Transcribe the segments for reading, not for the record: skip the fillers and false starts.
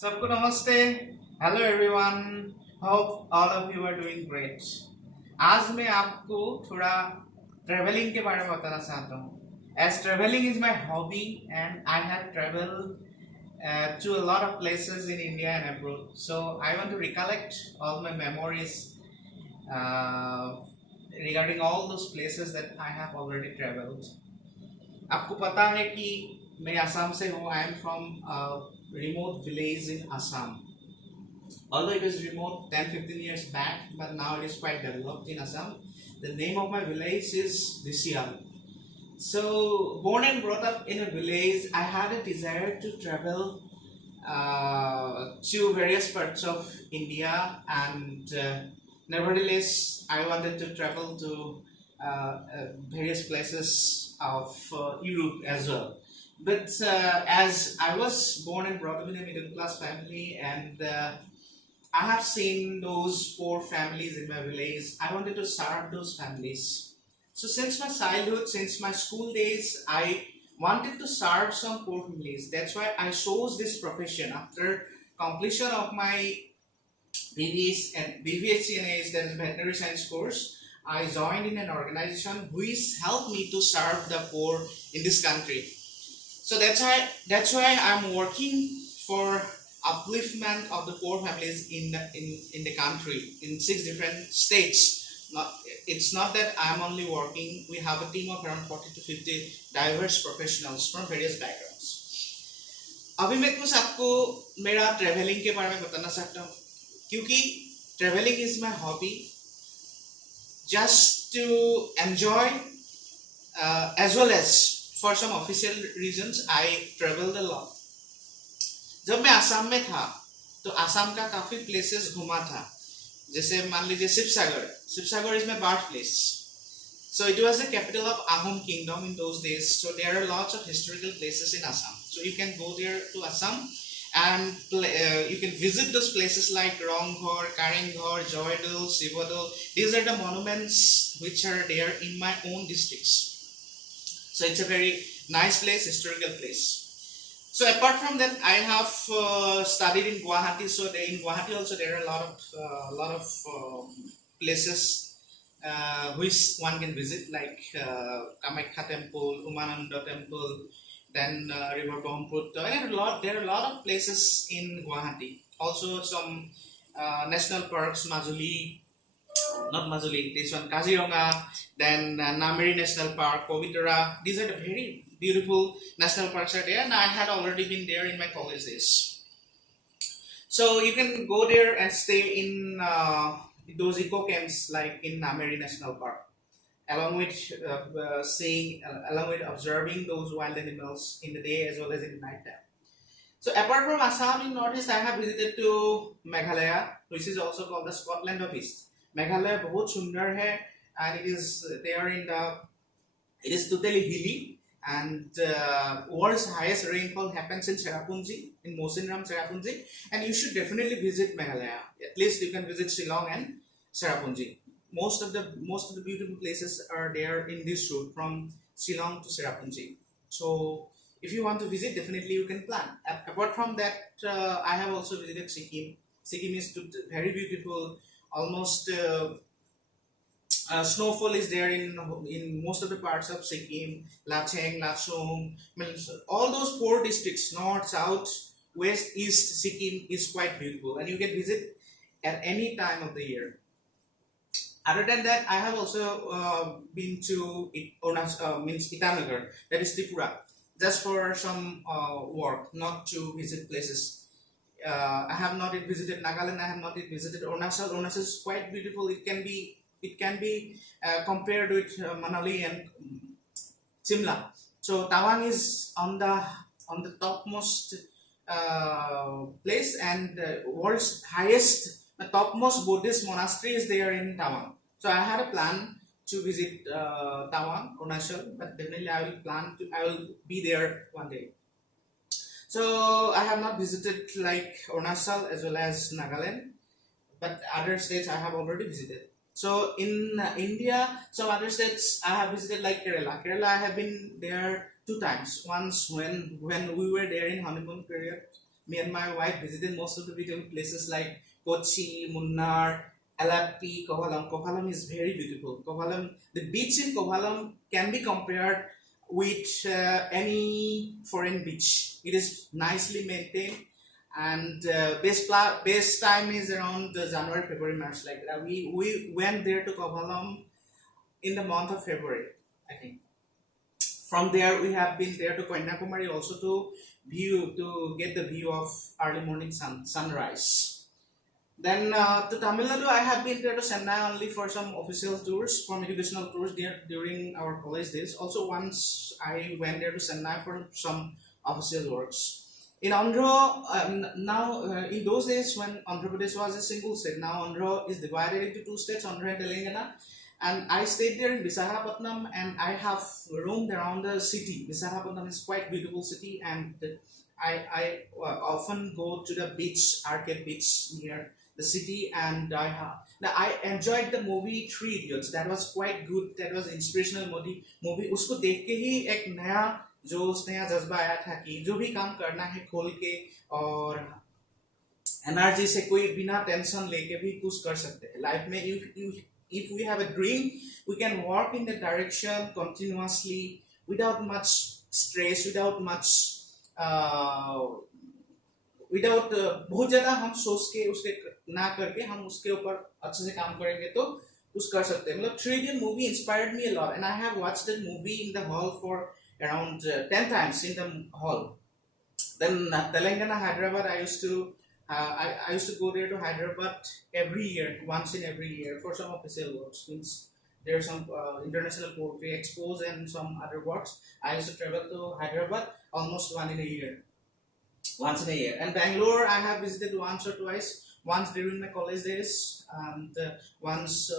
सबको नमस्ते. Hello everyone. Hope all of you are doing great. आज मैं आपको थोड़ा ट्रेवलिंग के बारे में बताना चाहता हूँ. As travelling is my hobby and I have travel to a lot of places in India and abroad. So I want to recollect all my memories uh, regarding all those places that I have already traveled. आपको पता है कि मैं असम से हूँ. I am from remote village in Assam. Although it was remote 10-15 years back, but now it is quite developed in Assam. The name of my village is Disial. So, born and brought up in a village, I had a desire to travel to various parts of India, and nevertheless, I wanted to travel to various places of Europe as well. But as I was born and brought up in a middle class family, and I have seen those poor families in my village, I wanted to serve those families. So since my childhood, since my school days, I wanted to serve some poor families. That's why I chose this profession. After completion of my BVHCNAs, that is veterinary science course, I joined in an organization which helped me to serve the poor in this country. So that's why I'm working for upliftment of the poor families in the country in 6 different states. It's not that I'm only working. We have a team of around 40 to 50 diverse professionals from various backgrounds. अभी मैं कुछ आपको मेरा travelling के बारे में बताना चाहता हूँ, क्योंकि travelling is my hobby. Just to enjoy as well as for some official reasons I traveled a lot. जब मैं आसाम में था तो आसाम का काफी प्लेसेस घुमा था. जैसे मान लीजिए Sivasagar is my birth place. So it was the capital of Ahom kingdom in those days. So there are lots of historical places in Assam. So you can go there to Assam and you can visit those places like Ronghor, Karenghor, Joydol, Sivadol. These are the monuments which are there in my own districts. So it's a very nice place, historical place. So apart from that, I have studied in Guwahati. So in Guwahati also there are a lot of places which one can visit, like Kamakhya Temple, Umananda Temple, then River Brahmaputra. There are a lot of places in Guwahati. Also some national parks, this one Kaziranga, then Nameri National Park, Povitra. These are the very beautiful national parks are there, and I had already been there in my college days. So you can go there and stay in those eco camps like in Nameri National Park, along with along with observing those wild animals in the day as well as in the night time. So apart from Assam in Northeast, I have visited to Meghalaya, which is also called the Scotland of East. Meghalaya बहुत सुंदर है, and it is there in the, it is totally hilly, and world's highest rainfall happens in Cherrapunji, in Mawsynram Cherrapunji, and you should definitely visit Meghalaya. At least you can visit Shillong and Cherrapunji. Most of the beautiful places are there in this route from Shillong to Cherrapunji. So if you want to visit, definitely you can plan. Apart from that, I have also visited Sikkim. Sikkim is very beautiful. Almost snowfall is there in most of the parts of Sikkim, Lacheng, Lachong. All those 4 districts, north, south, west, east, Sikkim is quite beautiful, and you can visit at any time of the year. Other than that, I have also been to Itanagar, that is Tripura, just for some work, not to visit places. I have not yet visited Nagaland. I have not yet visited Arunachal. Arunachal is quite beautiful. It can be compared with Manali and Shimla. So Tawang is on the topmost place, and world's highest, the topmost Buddhist monastery is there in Tawang. So I had a plan to visit Tawang, Arunachal, but definitely I will be there one day. So I have not visited like Arunachal as well as Nagaland, but other states I have already visited. So in India, some other states I have visited like Kerala. Kerala I have been there 2 times. Once when we were there in honeymoon period, Me and my wife visited most of the beautiful places like Kochi, Munnar, Alapi, Kovalam. Kovalam is very beautiful. Kovalam, the beach in Kovalam can be compared with any foreign beach. It is nicely maintained, and best time is around January, February, March. Like that. We went there to Kovalam in the month of February, I think. From there, we have been there to Kanyakumari also to get the view of early morning sunrise. Then to Tamil Nadu, I have been there to Chennai only for some official tours, for educational tours there during our college days. Also, once I went there to Chennai for some official works. In Andhra, now in those days when Andhra Pradesh was a single state, now Andhra is divided into two states, Andhra and Telangana. And I stayed there in Visakhapatnam, and I have roamed around the city. Visakhapatnam is quite beautiful city, and I often go to the beach, Arcade Beach near the city, and I enjoyed the movie Three Idiots. That was quite good. That was inspirational movie. उसको देख के ही एक नया जोश, नया जज्बा आया था कि जो भी काम करना है खोल के और एनर्जी से कोई बिना टेंशन लेके भी कुछ कर सकते हैं लाइफ में. If we have a dream, we can work in the direction continuously without much stress, without बहुत ज़्यादा हम सोच के उसके ना करके हम उसके ऊपर अच्छे से काम करेंगे तो कुछ कर सकते हैं. मतलब Three Idiots movie inspired me a lot, and I have watched that movie in the hall for around 10 times in the hall. Then Telangana, Hyderabad, I used to go there to Hyderabad every year, once in every year for some official works. Means there are some international poetry expos and some other works. I used to travel to Hyderabad almost once in a year. And Bangalore, I have visited once or twice. Once during my college days, and once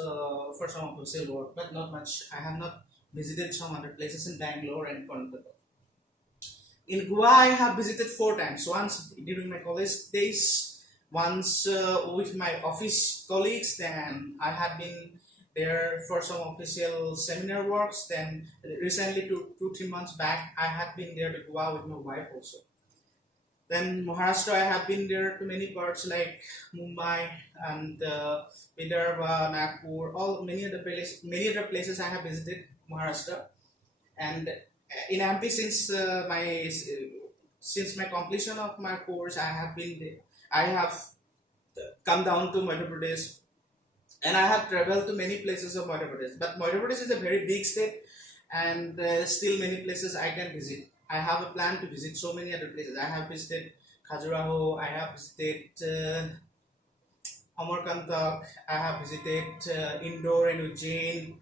for some official work, but not much. I have not visited some other places in Bangalore and Kolkata. In Goa, I have visited 4 times. Once during my college days, once with my office colleagues. Then I have been there for some official seminar works. Then recently, 2-3 months back, I have been there to Goa with my wife also. Then Maharashtra, I have been there to many parts like Mumbai and Vidarbha, Nagpur, many other places I have visited Maharashtra. And in MP, since my completion of my course, I have come down to Madhya Pradesh, and I have traveled to many places of Madhya Pradesh. But Madhya Pradesh is a very big state, and still many places I can visit. I have a plan to visit so many other places. I have visited Khajuraho, I have visited Amarkantak, I have visited Indore and Ujjain,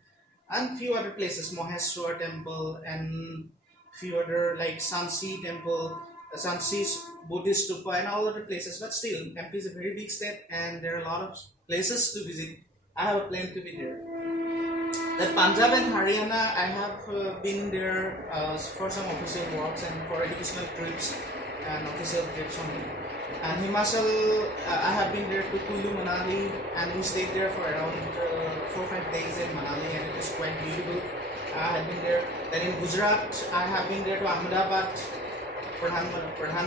and few other places, Maheshwar Temple, and few other like Sansi Temple, Sansi Buddhist Stupa, and all other places. But still, MP is a very big state, and there are a lot of places to visit. I have a plan to be there. That Punjab and Haryana, I have been there for some official works and for educational trips and official trips only. And Himachal, I have been there to Kulu, Manali, and we stayed there for around 4 or 5 days in Manali, and it was quite beautiful. I have been there. Then in Gujarat, I have been there to Ahmedabad. Pradhan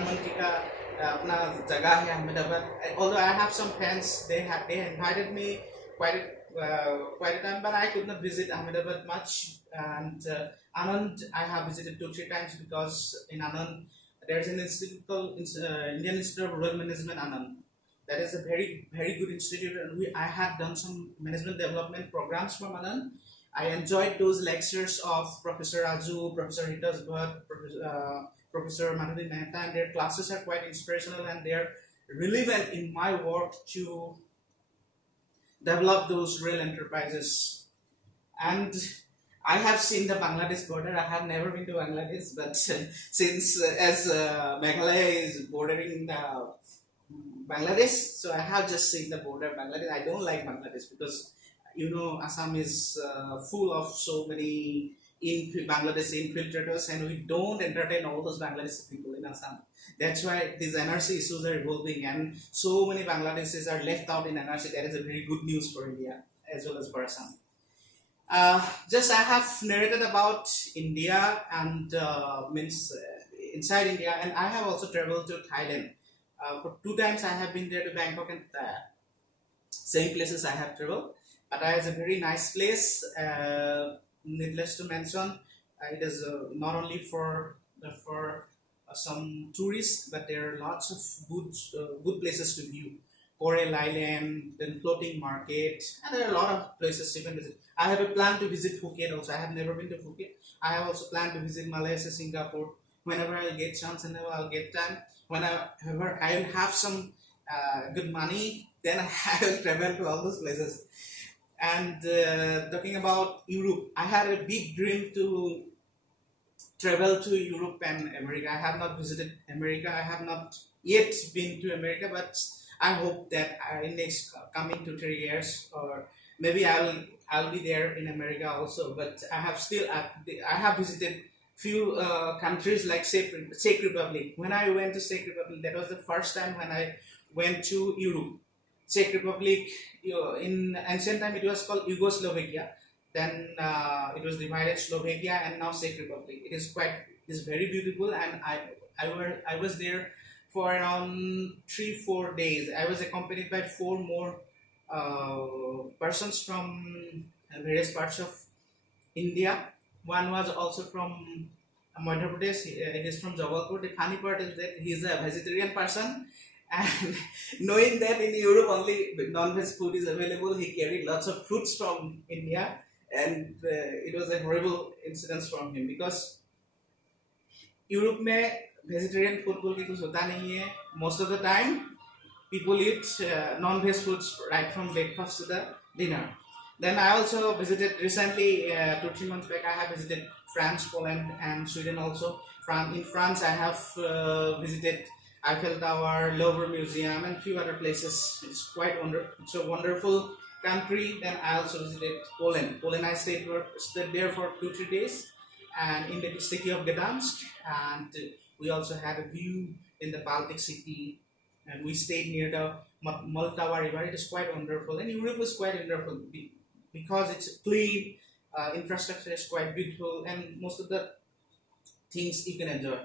Mantri ka apna jagah hai Ahmedabad. Although I have some friends, they invited me quite a time, but I could not visit Ahmedabad much. And Anand, I have visited 2-3 times because in Anand there is an institute called Indian Institute of Rural Management, Anand. That is a very, very good institute, and I have done some management development programs from Anand. I enjoyed those lectures of Professor Raju, Professor Hitas Bhatt, Professor Madhuri Mehta, and their classes are quite inspirational, and they are relevant in my work to develop those real enterprises. And I have seen the Bangladesh border. I have never been to Bangladesh, but since as Meghalaya is bordering the Bangladesh, so I have just seen the border of Bangladesh. I don't like Bangladesh because Assam is full of so many Bangladeshi infiltrators, and we don't entertain all those Bangladeshi people in Assam. That's why these NRC issues are evolving, and so many Bangladeshis are left out in NRC. That is a very good news for India as well as for Assam. Just I have narrated about India and inside India, and I have also traveled to Thailand. For 2 times I have been there to Bangkok, and same places I have traveled. Pattaya is a very nice place. Needless to mention, it is not only for some tourists, but there are lots of good places to view. Coral Island, then floating market, and there are a lot of places you can visit. I have a plan to visit Phuket also. I have never been to Phuket. I have also planned to visit Malaysia, Singapore. Whenever I'll get chance, whenever I'll get time, whenever I'll have some good money, then I will travel to all those places. And talking about Europe, I had a big dream to travel to Europe and America. I have not visited America. I have not yet been to America, but I hope that in next coming 2 3 years, or maybe I'll be there in America also. But I have visited few countries like Czech Republic. When I went to Czech Republic, that was the first time when I went to Europe. Czech Republic, in ancient time it was called Yugoslavia. Then it was divided Slovakia and now Czech Republic. It is very beautiful, and I was there for around 3 4 days. I was accompanied by four more persons from various parts of India. One was also from Madhya Pradesh. He is from Jabalpur. The funny part is that he is a vegetarian person, and knowing that in Europe only non-veg food is available, he carried lots of fruits from India, and it was a horrible incident from him because Europe में vegetarian food बोल के कुछ होता नहीं है. Most of the time people eat non-veg foods right from breakfast to the dinner. Then I also visited recently, 2 3 months back, I have visited France, Poland, and Sweden also. In France, I have visited Eiffel Tower, Louvre Museum, and few other places. It's a wonderful country. Then I also visited Poland. I stayed there for 2 3 days, and in the city of Gdansk, and we also had a view in the Baltic Sea, and we stayed near the Moltava River. It is quite wonderful, and Europe is quite wonderful because it's clean, infrastructure is quite beautiful, and most of the things you can enjoy.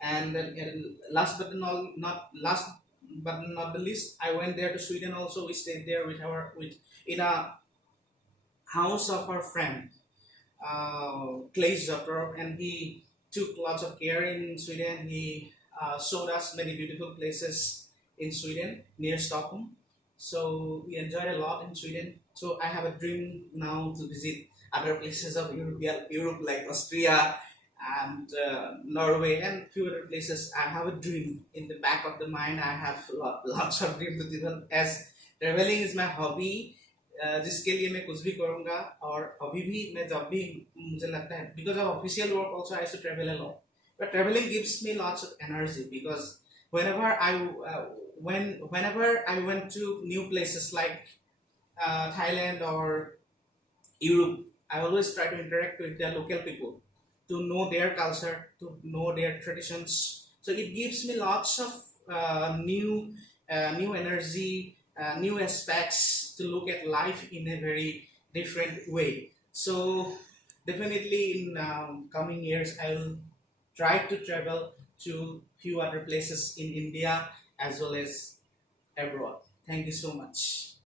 And last but not the least, I went there to Sweden also. We stayed there with in a house of our friend, Clay's daughter, and he took lots of care in Sweden. He showed us many beautiful places in Sweden near Stockholm. So we enjoyed a lot in Sweden. So I have a dream now to visit other places of Europe like Austria and Norway and few other places. I have a dream in the back of the mind. I have lots of dreams to develop, as traveling is my hobby, जिसके लिए मैं कुछ भी करूँगा. और अभी भी मैं जब भी मुझे लगता है, because of official work also I used to travel a lot, but traveling gives me lots of energy because whenever I went to new places like Thailand or Europe, I always try to interact with the local people to know their culture, to know their traditions. So it gives me lots of new energy, new aspects to look at life in a very different way. So definitely in coming years, I will try to travel to few other places in India as well as abroad. Thank you so much.